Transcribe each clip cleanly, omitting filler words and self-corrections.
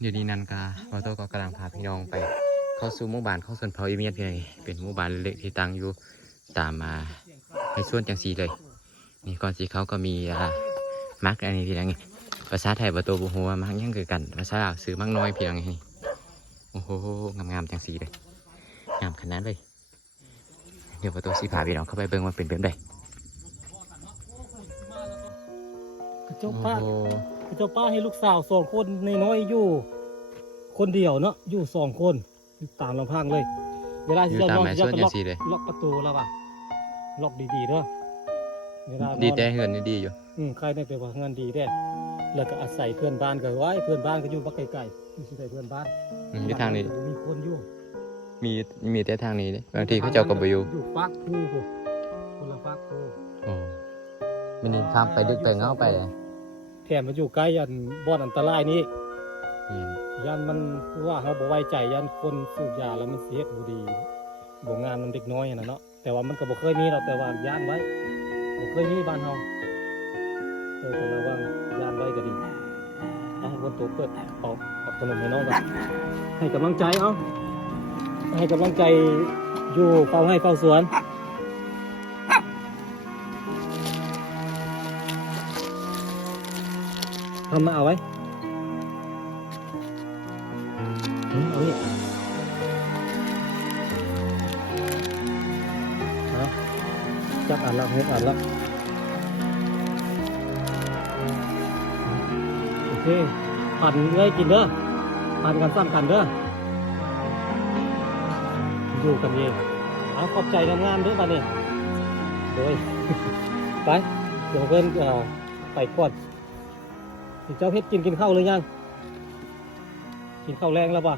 อยู่ดีนันกาบอโต้ก็กำลังพาพี่น้องไปเข้าสู่หมู่บ้านเข้าส่วนเผาอีเมียดเลยเป็นหมู่บ้านเล็กที่ตั้งอยู่ตามมาในส่วนจังสีเลยนี่ก่อนสีเขาก็มีมักอันนี้พี่น้องไงภาษาไทยบอโต้บูฮัวมักยังคือกันภาษาลาวซื้อมักน้อยพี่น้องไงโอ้โหงามๆจังสีเลยงามขนาดเลยเดี๋ยวบอโต้สีพาพี่น้องเข้าไปเบิ่งมันเป็นแบบใดเจ้าป้าให้ลูกสาว2 คนน้อยๆอยู่คนเดียวเนาะอยู่2 คนตามลำพังเลยเวลาที่จะนอนจะล็อกประตูแล้วป่ะล็อกดีๆเด้อเวลานอนดีแต่เฮือนนี่ดีอยู่ใครได้ไปว่าเงินดีได้แล้วก็อาศัยเพื่อนบ้านก็ไว้เพื่อนบ้านก็อยู่บักไกลๆอยู่ที่ใดเพื่อนบ้านอยู่ทางนี้มีคนอยู่มีแต่ทางนี้บางทีเขาเจ้าก็บ่อยู่ปากคูคนละปากคูโอ้มันนี่ข้ามไปดึกแต่เงาไปเลยแถมมันอยู่ใกล้ยันบ่อนอันตรายนี้ยันมันว่าเขาบ่ไว้ใจยันคนสูบยาแล้วมันเสียบุดีบ่งานมันเด็กน้อยนะเนาะแต่ว่ามันก็บ่เคยมีหรอกแต่ว่าย่านไว้บ่เคยมีบ้านเฮาแต่ระวังย่านไว้ก็ดีให้คนตัวเปิดเอาขนมให้น้องกันให้กำลังใจเอาให้กำลังใจอยู่เฝ้าให้เฝ้าสวนทำมาเอาไว้เอานี่จับอ่านละอ่านละโอเคปั่นเลยกินเด้อปั่นกันซ้ำกันเด้ออยู่กันเองเอาขอบใจงานด้วยกันนี่โดยไปเดี๋ยวเพื่อนไปก่อนเจ้าเพชรกินข้าวหรือยังกินข้าวแรงแล้วป่ะ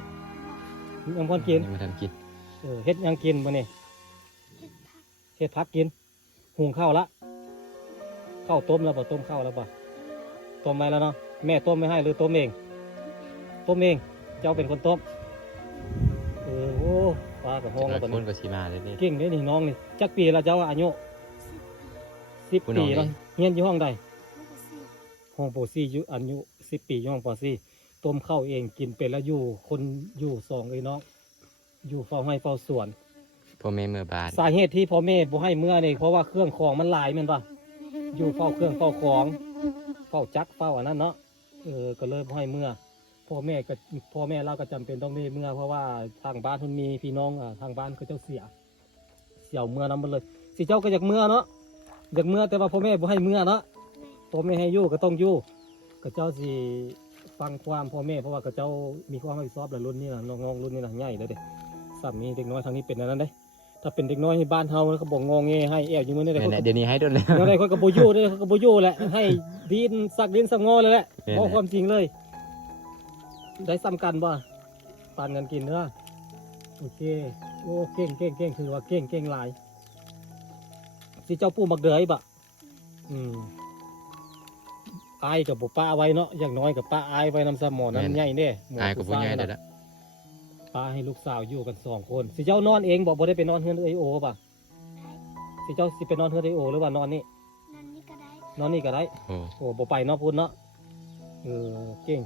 ยังพอกินไม่ทันกินเฮ็ดยังกินป่ะนี่เฮ็ดพักกินหุงข้าวละข้าวต้มแล้วป่ะต้มข้าวแล้วป่ะต้มไปแล้วเนาะแม่ต้มไม่ให้หรือต้มเองเจ้าเป็นคนต้มโอ้ปลากับห้องแล้วป่ะนี่ก็ชีมาเลยนี่เก่งเลยนี่น้องนี่จักปีแล้วเจ้าอายุ10 ปีแล้วเฮียนอยู่ห้องใดห้องป .4 อยู่อายุ10 ปีอยู่ห้องป .4 ต้มข้าวเองกินเป็นแล้วอยู่คนอยู่2น้องอยู่เฝ้าให้เฝ้าสวนพ่อแม่เมื่อบานสาเหตุที่พ่อแม่บ่ให้เมื่อนี่เพราะว่าเครื่องของมันหลายแม่นป่ะอยู่เฝ้าเครื่องเฝ้าของเฝ้าจักเฝ้าอันนั้นเนาะก็เลยบ่ให้เมื่อพ่อแม่เราก็จำเป็นต้องได้เมื่อเพราะว่าทางบ้านมันมีพี่น้องทางบ้านเขาเจ้าเสียเมื่อนำมันเลยสิเจ้าก็อยากเมื่อเนาะอยากเมื่อแต่ว่าพ่อแม่บ่ให้เมื่อเนาะพ่อแม่ให้อยู่ก็ต้องอยู่ก็เจ้าสิฟังความพ่อแม่เพราะว่าก็เจ้ามีความรับผิดชอบแล้วรุ่นนี้นะน้องรุ่นนี้นะใหญ่เลยเด้สามีเด็กน้อยทางนี้เป็นนั้นได้ถ้าเป็นเด็กน้อยในบ้านเฮาเขาบอกงอเงให้แอบอยู่มื้อนี้เดี๋ยวนี้ให้ด้วยเลยเดี๋ยวได้เขาก็บ่อยู่เด้เขาก็บ่อยู่แหละให้ดินสักดินสักงอเลยแหละบอกความจริงเลยได้ซ้ำกันบ่ปานกันกินเด้อโอเคโอ้เก่งถือว่าเก่งหลายสิเจ้าปู่มักเดือยบ่อายกับป้าไว้เนาะอย่างน้อยกับป้าอายไว้นำสมอนั้นใหญ่เนี่ยอายกับผู้ใหญ่เด้อป้าให้ลูกสาวอยู่กัน2 คนสิเจ้านอนเองบอกบ่ได้ไปนอนเฮือนโอป่ะสิเจ้าสิไปนอนเฮือนโอหรือว่านอนนี่นอนนี่ก็ได้โอ้บ่ไปเนาะพูดเนาะเก่ง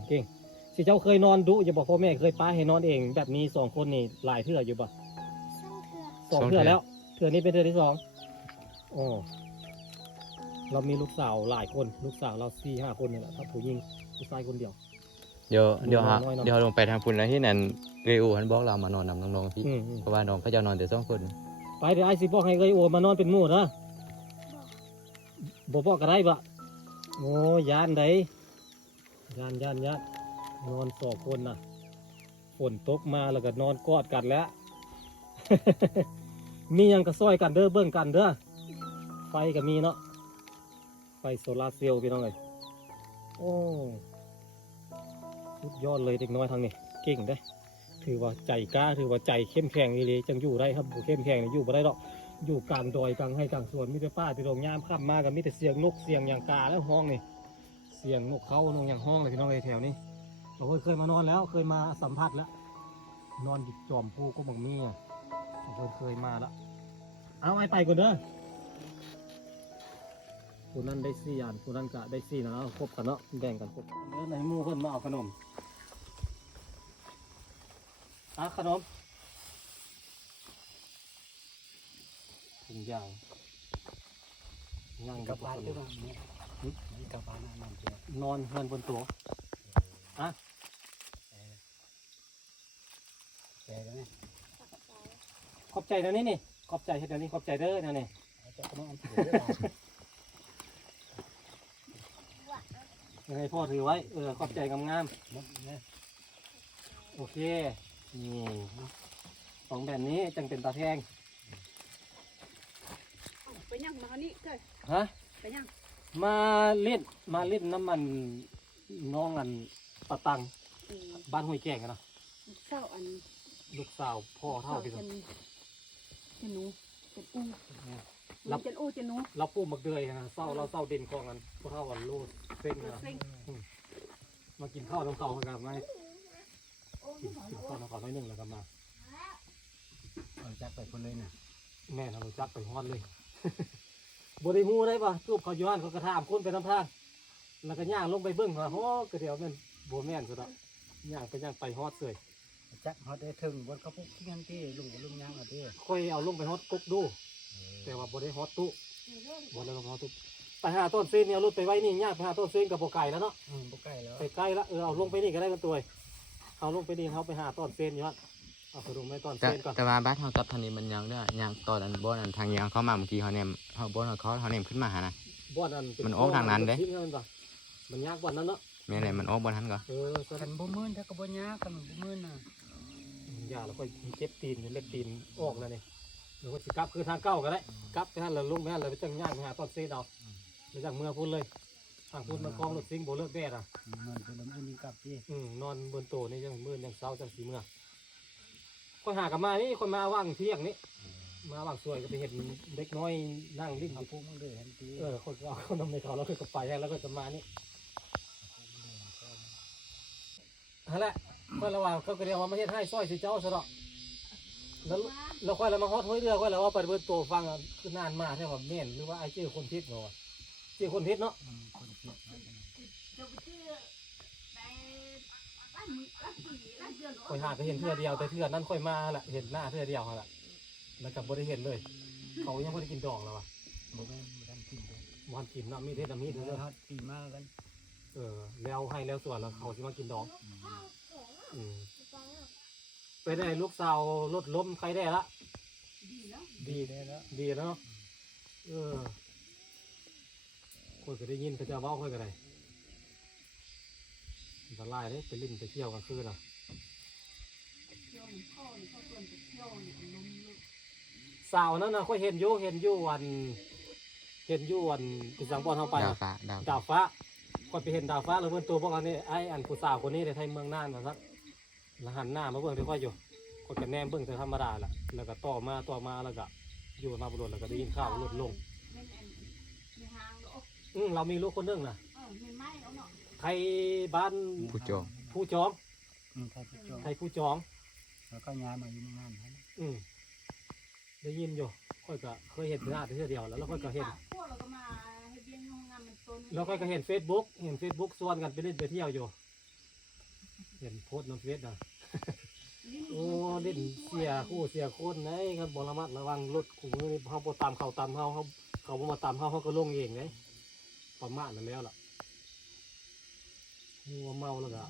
สิเจ้าเคยนอนดุอย่าบอกพ่อแม่เคยป้าให้นอนเองแบบนี้2 คนนี่หลายเทื่ออยู่ป่ะ2 เทื่อแล้วเทื่อนี้เป็นเทื่อที่2โอ้เรามีลูกสาวหลายคนลูกสาวเรา4-5 คนนี่แหละถ้าผู้หญิงผู้ชายคนเดียวเดี๋ยวลงไปทางพุ่นแล้วที่นั่นเรโอฮันบอกเรามานอนนำน้องๆพี่เพราะว่าน้องเขาจะนอนแต่2 คนไปเดี๋ยวไอ้สิบอกให้เรโอมานอนเป็นหมู่นะบอกก็ได้ปะโอ้ยานใดยานนอน2 คนนะฝนตกมาแล้วก็นอนกอดกันแล้ว มียังก็ซอยกันเด้อเบิ่งกันเด้อไฟก็มีเนาะไฟโซลาร์เซลล์พี่น้องเลยโอ้สุดยอดเลยเด็กน้อยทางนี้เก่งได้ถือว่าใจกล้าถือว่าใจเข้มแข็งเลยจังอยู่ได้ครับเข้มแข็งอยู่บ่ได้หรอกอยู่กลางดอยกลางให้กลางสวนมีแต่ป้าที่โรงยามขับมากันมีแต่เสียงนกเสียงอย่างกาแล้วห้องนี่เสียงนกเขานกอย่างห้องเลยพี่น้องเลยแถวนี้เราเคยมานอนแล้วเคยมาสัมผัสแล้วนอนจอมภูก็บังมีเคยมาแล้วเอาไอ้ไปก่อนเด้อคนนั้นได้4 อันคนนั้นก็ได้4นะครบกันเนาะแบ่งกันครบเด้อในหมู่เพิ่นมาเอาขนม ขนมถุงยางย่าง กับ บ้า บ้าน น ด้ ด้ ว วย ยมั้ยนี่กับบ้านนั่นเจ้าน อนเฮือนบนตัว แกก็เนี่ย ขอบใจนะนี่ขอบใจเฮ็ดอันนี้ขอบใจเด้อนะนี่ เจ้าก็ต้องเอาถือได้ ยังไงพ่อถือไว้ขอบใจงาม หมดเนี่ย ๆโอเคนี่สองแบบนี้จังเป็นตาแพง ไปยังมาเขานี่เกิด ฮะ ไปยัง มาเล่นน้ำมันน้องอันปะตังบ้านห้วยแก่งกันเนาะ เศร้าอัน ลูกสาวพ่อเท่าพี่ เจ สุด นเจนหนูเจนอู้ รับ เจนอู้เจนหนู เราปูมักเดือยนะเศร้าเราเศร้าเด่นของกันพวกเท่าวันลูกเซ็ง เปิด นะ เซ็ง มากินข้าวน้ำเขากันมากินข้าวน้ำเขาน้อยหนึ่งแล้วก็มา เอาจักไปคนเลยน่ะ แม่ทำรู้จักไปฮอดเลย บริฮูได้ปะรูปเขาย้อนเขากระทำคนไปทำทางแล้วก็ย่างลงไปเบิ้งว่าโอ้กระเดียวแม่นบัวแม่นสุดละย่างไปฮอดเสย จักเขาได้ถึงบนเขาพวกที่นั่นที่ลุงย่างเอาที่ ค่อยเอาลงไปฮอดกุ๊กดู แต่ว่าบ่ได้ฮอตตุบ่ได้ฮอตตุไปหาต้นเส้นเนี่ยเอารถไปไว้นี่ยากไปหาต้นเส้นกับโบไก่แล้วเนาะ บ่ใกล้แล้ว ไปใกล้ละเอาลงไปนี่ก็ได้กันตัวเอาลงไปนี่เขาไปหาต้นเส้นอยู่ฮะเอาไปดูไม่ต้น แต่ เส้นก่อน แต่ว่าบ้านเขากับทางนี้มันยังได้ยังตอนอันบอนอันทางยังเขามาเมื่อกี้เขาเนี่ยเขาบอนเขาเนี่ยขึ้นมาหานะ บ่อนอัน มันออกทางนั้นเด้ ทิ้มันก่อนมันยากบ่อนนั้นเนาะ แม่ไหนมันออกบนทันก่อน ก็ กันบ่มื่นถ้าก็บ่ยากกันบ่มื่นน่ะ อย่าแล้วก็เจ็บตีนเล็บตีนออกแล้วนี่หรือว่าสิกลับคือทางเก้าก็ได้กลับไปหันแล้วลงไปหันแล้วไปจังย่างไปหาต้นเส้นเอาไปจากเมื่อพูดเลยทางพูดมันคลองรถซิ่งโบเลิกแดดอ่ะ มันคือลำอื่นกับที่ นอนบนโต๊ะนี่ยังมืดยังเศร้าจังสีเมื่อคนหากันมานี่คนมาว่างเที่ยงนี่มาว่างสวยก็ไปเห็นเด็กน้อยนั่งลิ้นอ เอา ยู่ พุ่งมันเลยทันที คนก็เอาขนมในเขาแล้วก็ไปแล้วก็จะมานี่นั่นแหละก็ระหว่างเขาก็เรียกว่าไม่ใช่ให้สร้อยสิเจ้าซะหรอกแล้วเราค่อยเรามาฮอดห้อยเรือก็แล้วว่าไปเบิดโตฟังคือนานมาใช่ป่ะเม่นหรือว่าไอ้เจ้าคนพิษเนาะเจ้าคนพิษเนาะ คนเจ็บ เจ้าไปเจอไปบ้านปีบ้านเดือน ค่อยหาก็เห็นเทื่อเดียวแต่เทื่อนั้นค่อยมาแหละเห็นหน้าเทื่อเดียวแหละแล้วก็บ่ได้เห็นเลย เขายังไม่ได้กินดอกแล้ววะ บ่แม่นบ่ทันกินเลย มันกินเนาะมีเทศมีด เดี๋ยว เด้อ ฮอดปีมากัน แล้วให้แล้วส่วนแล้วเขาสิมากินดอกไปได้ลูกสาวรถล้มใครได้ละ ดีแล้ว ดี ได้แล้ว ดีเนาะคนก็ได้ยินเขาจะเว้าค่อยกันเลยอันตรายเลยไปลิ้นไปเที่ยวกันคืนอ่ะ เที่ยวหนึ่งข้อหนึ่งข้อส่วนไปเที่ยวหนึ่งนมลูก สาวนั้นนะค่อยเห็นอยู่วันที่สังบอลเข้าไป ดาว น่ะ ฟ้าดาว ดาวฟ้าคนไปเห็นดาวฟ้าแล้วเพื่อนตัวพวกอันนี้ไอ้อันผู้สาวคนนี้ในไทยเมืองน่านนะครับแล้วหันหน้ามาเบิ่งที่ค่อยอยู่คนกันแนมเบิ่งแต่ธรรมดาแหละแล้วก็ต่อมาแล้วก็อยู่มาบรดแล้วก็ได้ยินข่าวว่าลดลง แม่นอันมีหางแล้ว เรามีลูกคนหนึงนะ มีไม้แล้วเนาะ ไทยบ้าน ผู้จอง ผู้จอง ถ้าผู้ชม ไทยผู้จอง แล้วก็ย้ายมาอยู่เมืองนั่น อืมได้ยินอยู่ค่อยก็เคยเห็นหน้าแต่เทื่อเดียวแล้วค่อยก็เห็น พวกเราก็มาให้เบี้ยงงงามเป็นต้น แล้วค่อยก็เห็นเฟซบุ๊กส่วนกันไปเล่นไปเที่ยวอยู่เห็นโพสต์น้ำเฟซนะ โอ้เล่นเสียคู่เสียคนไหนครับบระมัดระวังรถคู่มือนี่เขาบ่ตามเขาตามเขาบ่มาตามเขาก็ลงเองเลยประมาณนั้นแล้วล่ะหัวเมาแล้วก็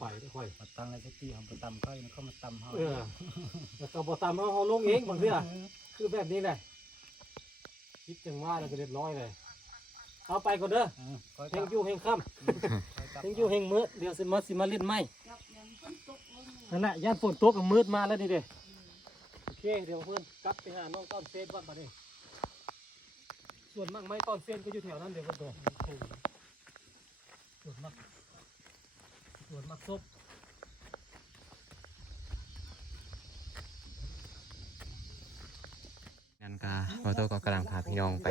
ไปค่อย มาตั้งอะไรสักทีเอาไปตำค่อยมันเข้ามาตำเฮา แล้วก็บ่ตามเขาลงเองบางเทื่อคือแบบนี้แหละคิดจังว่าแล้วก็เรียบร้อยเลยเอาไปก่อนเด้อ ค่อย เฮงอยู่เฮงค่ำเฮงอยู่เฮงมืดเดี๋ยวสิมาเล่นไม้ ยับยังฝนตกลง นั่นแหละย่านฝนตกกับมืดมาแล้วนี่เด้โอเคเดี๋ยวเพื่อนกลับไปหาน้องต้นเฟซบ้านมาดิส่วนมากไม้ต้นเฟซก็อยู่แถวนั้นเดี๋ยวเพื่อนตัวส่วนมากซบ งานกาพอโตก็กำลังพาพี่น้องไป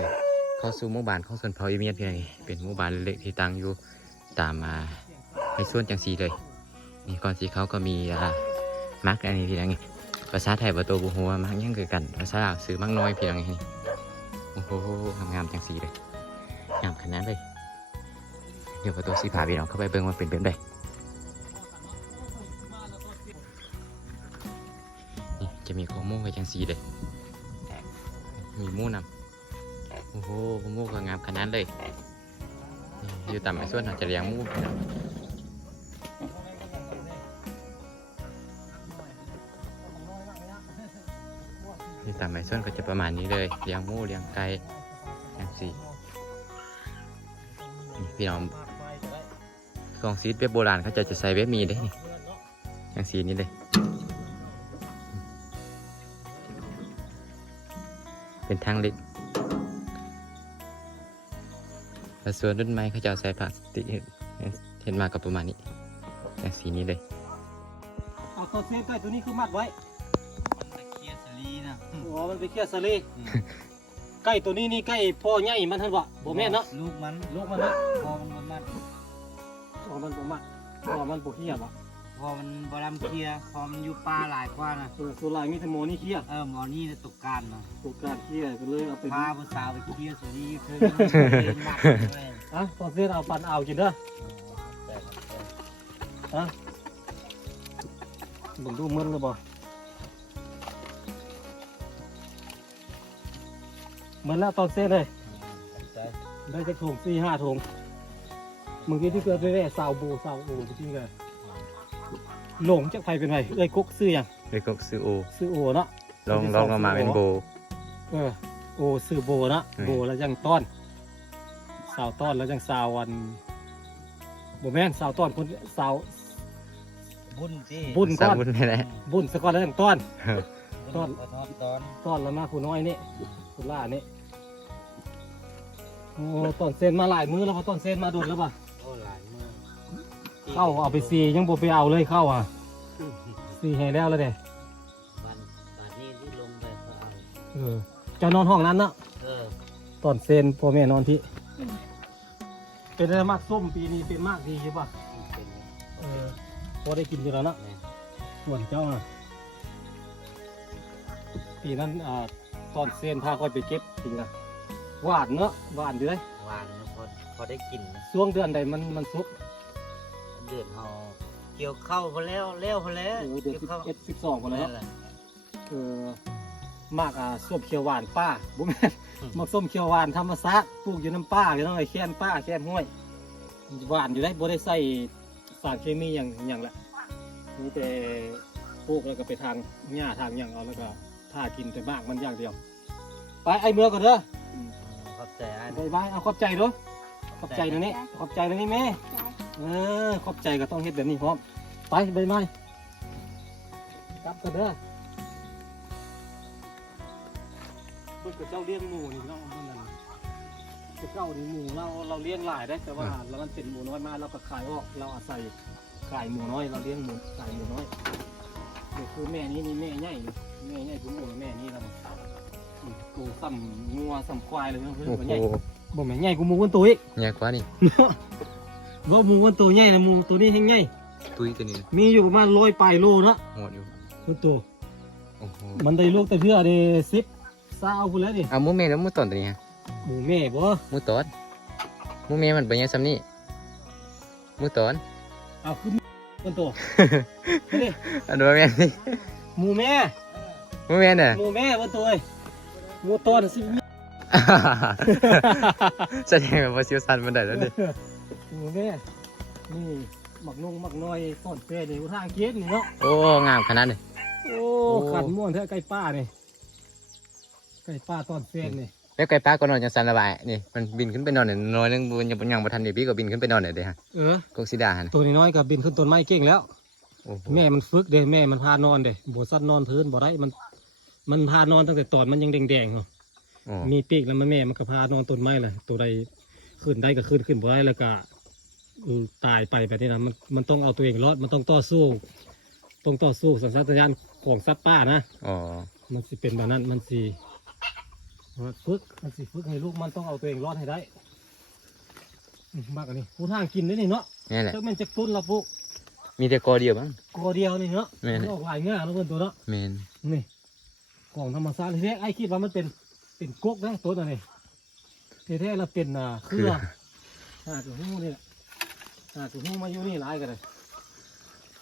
เข้าสู่หมู่บ้านเข้าสวนเผาอีเมียนเพียงนี่เป็นหมู่บ้านเล็กที่ตั้งอยู่ตามมาในส่วนจังสีเลยนี่ก่อนสีเขาก็มีมักอันนี้เพียงนี่ภาษาไทยประตูบุหัวมักยังคือกันภาษาลาวซื้อมักน้อยเพียงนี่โอ้โหงามๆจังสีเลยงามขนาดเลยเดี๋ยวประตูสีพาพี่น้องเข้าไปเบิ่งว่าเป็นแบบใด จะมีของหมูกับจังสีเลยมีหมูนำโอ้โหหมูก็งามขนาดเลยนี่อยู่ตามไอ้ส่วนอาจจะเลี้ยงหมูพี่น้องอยู่ตามไอ้ส่วนก็จะประมาณนี้เลยเลี้ยงหมูเลี้ยงไก่จังสีนี่พี่น้องกองซีดเว็บโบราณเขาจะใส่เว็บมีได้นี่จังสีนี้เลยเป็นทางเล็กแต่ส่วนรุ่นไม้เขาจะเอาใส่พลาสติกเห็นมากับประมาณนี้อย่างสีนี้เลย เอาตัวเซฟใกล้ตัวนี้คือมัดไว้ มันตะเคียนสลีนะ อ๋อมันไปเคี่ยวสลีใกล้ตัวนี้นี่ใกล้พ่อใหญ่มันทันวะบ่แม่นเนาะ ลูกมัน ลูกมันนะ พอมันบ่มัด อ๋อมันบ่มัดอ๋อมันบ่เคี่ยวบ่ พอมันบ่ลำเคลียร์พอมันอยู่ป่าหลายกว่านะ ส่วนหลายมีแต่หมอนี่เคี่ยว หมอนี่ตกการนะ ตัวการเคี่ยวก็เลยเอาไป พาผู้สาวไปเคลียร์สลีเพิ่นมัดเลย อ่ะตอนเซฟเอาปันเอากินเด้อฮะผมดูมันเลยบ่เหมือนแล้วตอนเซฟเลย ได้จะถุง4-5 ถุงเมื่อกี้ที่เกิดไปแว่สาวโบสาวโอจริงๆเลยหลงจากไฟเป็นไงเอ้ยกุ๊กซื้อยัง เลยก็ซื้อโอ ซื้อโอเนาะ ลองเอามาเป็นโบ โอซื้อโบเนาะโบแล้วยังต้อนสาวต้อนแล้วยังสาววันโบแม่นสาวต้อนคนสาว บุญสิ บุญก้อน บุญนี่แหละ บุญสะก้อนแล้วยังต้อน ต้นตอน ต้อนแล้วมาคุณน้อยนี่คุณล่านี่โอ้ต้นเส้นมาหลายมื้อแล้วพอต้นเส้นมาโดนแล้วป่ะ โอ้หลายมือ เข้าเอาไปซียังบ่ไปเอาเลยเข้าอ่ะซีให้แล้วเด้ บัดนี้ที่ลงไปเขาเอา เจ้านอนห้องนั้นเนาะ เออ ตอนเซนพ่อแม่นอนที่เป็นอะไรมากส้มปีนี้เป็นมากดีใช่ป่ะ เป็น พอได้กินอยู่แล้วเนาะ แม่ หวนเจ้าอ่ะปีนั้นตอนเซนพาค่อยไปเก็บปีนะหวานเนาะหวานอยู่เลย หวานนะพอได้กินนะ ช่วงเดือนใดมันสุก เดือดหอเกี่ยวเข้าพอแล้วเลี้ยวพอแล้ว โอ้เดือน กี่ยวเข้า 11 12คนแล้ว นั่ เนาะ นแหละ มากส้มเขียวหวานป้าบุ้มนมักส้มเขียวหวานธรรมชาติปลูกอยู่น้ำป้าอยู่น้องไอ้แค้นป้าแค้นห้วยหวานอยู่ได้บ่ได้ใส่สารเคมีอย่างละนี่แต่ปลูกแล้วก็ไปทางหญ้าทางอย่างเอาแล้วก็ถ้ากินแต่มากมันอย่างเดียวไปไอ้เมื่อก่อนเด้อ ขอบใจอัน บายบายเอาขอบใจเด้อขอบใจตรงนี้ขอบใจตรงนี้แม่ ใจ ขอบใจก็ต้องเฮ็ดแบบนี้พร้อมไปบายบายกลับกันเด้อเพิ่นก็เจ้าเลี้ยงหมูนี่เนาะมันนั่นคือเจ้านี่หมูเราเลี้ยงหลายได้แต่ว่าแล้วมันเป็นหมูน้อยมาเราก็ขายออกเราอาศัยขายหมูน้อยเราเลี้ยงหมูขายหมูน้อยนี่คือแม่นี้นี่แม่ใหญ่นี่แม่ใหญ่คือหมูแม่นี้เรากูซ้ำงัวซ้ำควายเลยเนาะเพิ่น โอ้ ว่า โห ใหญ่บ่แม่นใหญ่กูหมูกันตัวอีก ใหญ่กว่านี่ ว่าหมูกันตัวใหญ่นะหมูตัวนี้แห้งใหญ่ ตุ้ยตัวนี้ มีอยู่ประมาณ100 ปลายโลเนาะ โหดอยู่ ตัว โอ้โห มันได้ลูกแต่เพื่อได้10 20พุ่นแล้วดิ เอาหมูแม่แล้วหมูตอนตัวนี้ฮะ หมูแม่บ่ หมูตอนหมูแม่มันเป็นยังซ้ำนี่หมูตอน เอาขึ้นมันตัวนี่ อันนี้แม่นี่ หมูแม่ หมูแม่น่ะ หมูแม่มันตัวเอ้ยหมูตอนสิ แสดงว่าเชี่ยวชาญมันได้แล้วดิ หมูแม่นี่หมักนงหมักน้อยต้นเป้นี่ทางเกียรนี่เนาะ โอ้งามขนาดนี้ โอ้ขันม่วนแท้ไก่ป้านี่ไก่ป้าต้นเป้นี่ แล้วไก่ป้าก็นอนจังสันระบายนี่มันบินขึ้นไปนอนเนี่ยนอนยังบนยังบ่ทันเดี๋ยวพี่ก็บินขึ้นไปนอนเนี่ยเด้ฮะกกสีดาฮะ ตัวน้อยๆก็บินขึ้นต้นไม้เก่งแล้ว โอ้โห แม่มันฝึกเด้แม่มันพานอนเด้บ่ซัดนอนพื้นบ่ได้มันพานอนตั้งแต่ตอนมันยังแดงๆเนาะ โอ้ มีปีกแล้วมันก็พานอนต้นไม้เลยตัวใดขึ้นได้ก็ขึ้นบ่ได้แล้วก็ตายไปแบบนี้นะมันต้องเอาตัวเองรอดมันต้องต่อสู้สัญชาตญาณของสัตว์ป่านะ อ๋อ มันสิเป็นแบบนั้นมันสิฝึกให้ลูกมันต้องเอาตัวเองรอดให้ได้มากอันนี้ผู้ทางกินได้นี่เนาะ นี่แหละ ถ้ามันจะต้นละปุ๊ มีแต่กอเดียวบ้าง กอเดียวนี่เนาะ แม่น มันออกหลายเงี้ยนะเพื่อนตัวเนาะ เมน นี่ของธรรมชาติทีแรกไอ้คิดว่ามันเป็นกกนะต้นอันนี้ทีแรกเราเป็นเครือตัวหูนี่แหละตัวหูมาอยู่นี่หลายกันเลย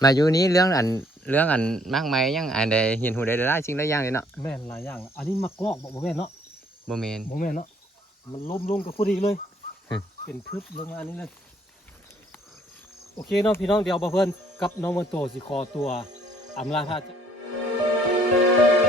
มาอยู่นี้เรื่องอัน เรื่องอันมากมายยังอันใดเห็นหูได้ได้สิ่งได้อย่างเลยเนาะ แม่นหลายอย่างอันนี้มากอกบอกบ่แม่นเนาะ บ่แมน บ่แม่นเนาะมันล้มลงกับพอดีเลย ฮึ เป็นทึบลงมาอันนี้เลยโอเคเนาะพี่น้องเดี๋ยวบ่เพิ่นกับน้องมันโตสิขอตัวอำลาพระเจ้า